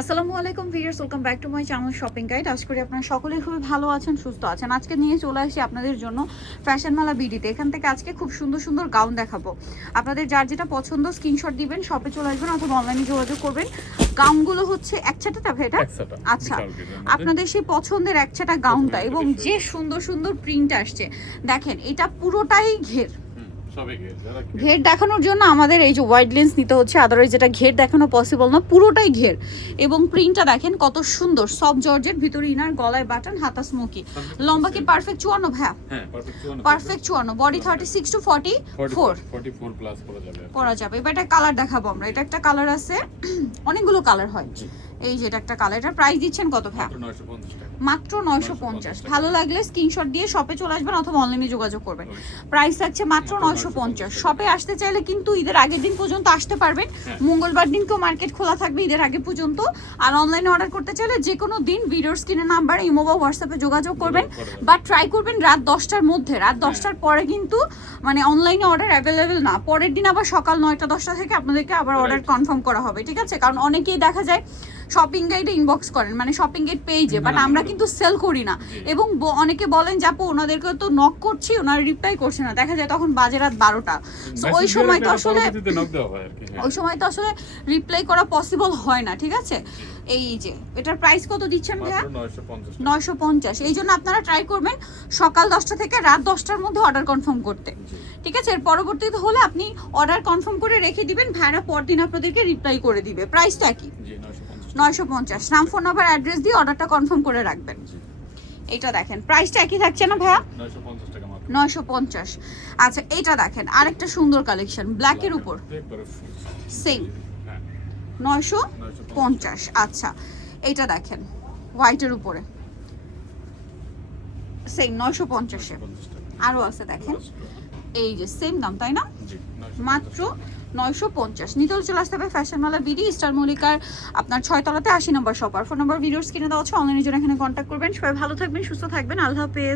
আসসালামু আলাইকুম viewers, welcome back to my channel shopping guide. আশা করি আপনারা সকলেই খুবই ভালো আছেন, সুস্থ আছেন। আজকে নিয়ে চলে আসি আপনাদের জন্য ফ্যাশন মেলা বিডিতে। এখান থেকে আজকে খুব সুন্দর সুন্দর গাউন দেখাবো। আপনাদের যার যেটা পছন্দ স্ক্রিনশট দিবেন, শপে চলে আসবেন অথবা অনলাইনে যোগাযোগ করবেন। গাউনগুলো হচ্ছে একসাথে এটা আচ্ছা, আপনাদের সেই পছন্দের একসাথে গাউনটা এবং যে সুন্দর সুন্দর প্রিন্ট আসছে দেখেন, এটা পুরোটাই ঘের। ঘের দেখানোর জন্য আমাদের এই যে ওয়াইড লেন্স নিতে হচ্ছে, আদারওয়াইজ যেটা ঘের দেখানো পসিবল না। পুরোটাই ঘের এবং প্রিন্টটা দেখেন কত সুন্দর, সফট জর্জেট, ভিতরে ইনার, গলায় বাটন, হাতা স্মোকি। লম্বা কি পারফেক্ট 54 ভাইয়া? হ্যাঁ পারফেক্ট 54। বডি 36 টু 44 প্লাস পরা যাবে। এবার একটা কালার দেখাবো আমরা। এটা একটা কালার আছে, অনেকগুলো কালার হয়। এই যে এটা একটা কালার। এটার প্রাইস দিচ্ছেন কত ভাইয়া? মাত্র 950। ভালো লাগলে স্ক্রিনশট দিয়ে শপে চলে আসবেন অথবা অনলাইনে যোগাযোগ করবেন। প্রাইস থাকছে মাত্র 950। শপে আসতে চাইলে কিন্তু ঈদের আগের দিন পর্যন্ত আসতে পারবেন। মঙ্গলবার দিনকেও মার্কেট খোলা থাকবে ঈদের আগে পর্যন্ত। আর অনলাইনে অর্ডার করতে চাইলে যে কোনো দিন ভিডিওর স্ক্রিনের নাম্বার, ইমো বা হোয়াটসঅ্যাপে যোগাযোগ করবেন। বাট ট্রাই করবেন রাত 10টার মধ্যে। রাত 10টার পরে কিন্তু মানে অনলাইনে অর্ডার অ্যাভেলেবেল না। পরের দিন আবার সকাল 9টা 10টা থেকে আপনাদেরকে আবার অর্ডার কনফার্ম করা হবে, ঠিক আছে? কারণ অনেকেই দেখা যায় শপিং গাইডে ইনবক্স করেন, মানে শপিং গাইড পেজে, বাট আমরা কিন্তু সেল করি না। এবং অনেকে বলেন যে আপু ওনাদেরকে তো নক করছি, ওনারা রিপ্লাই করছে না। দেখা যায় তখন বাজে রাত 12টা। সো ওই সময় তো আসলে রিপ্লাই করা পসিবল হয় না, ঠিক আছে? এই যে এটার প্রাইস কত দিচ্ছেন ভাইয়া? 950। এই জন্য আপনারা ট্রাই করবেন সকাল 10টা থেকে রাত 10টার মধ্যে অর্ডার কনফার্ম করতে, ঠিক আছে? এর পরবর্তীতে হলে আপনি অর্ডার কনফার্ম করে রেখে দিবেন, ভাইরা পরদিন আপনাদেরকে রিপ্লাই করে দিবে। প্রাইসটা কি? 950। নাম, ফোন নাম্বার, অ্যাড্রেস দিয়ে অর্ডারটা কনফার্ম করে রাখবেন। এটা দেখেন প্রাইসটা একই থাকছে না ভাইয়া? 950। আচ্ছা এইটা দেখেন, আরেকটা সুন্দর কালেকশন ব্ল্যাকের উপর, সেম 950। আচ্ছা এইটা দেখেন হোয়াইটের উপরে, সেম 950-এ। আরো আছে দেখেন, এই যে সেম দাম, তাই না? মাত্র 950। নিতে চলে আসতে হবে ফ্যাশন মেলা বিডি, স্টার মল্লিকার আপনার 6 তলাতে 80 নম্বর শপ। আর ফোন নাম্বার ভিডিওর স্ক্রিনে দেওয়া আছে, অনলাইনের জন্য এখানে কন্ট্যাক্ট করবেন। সবাই ভালো থাকবেন, সুস্থ থাকবেন, আল্লাহ হাফেজ।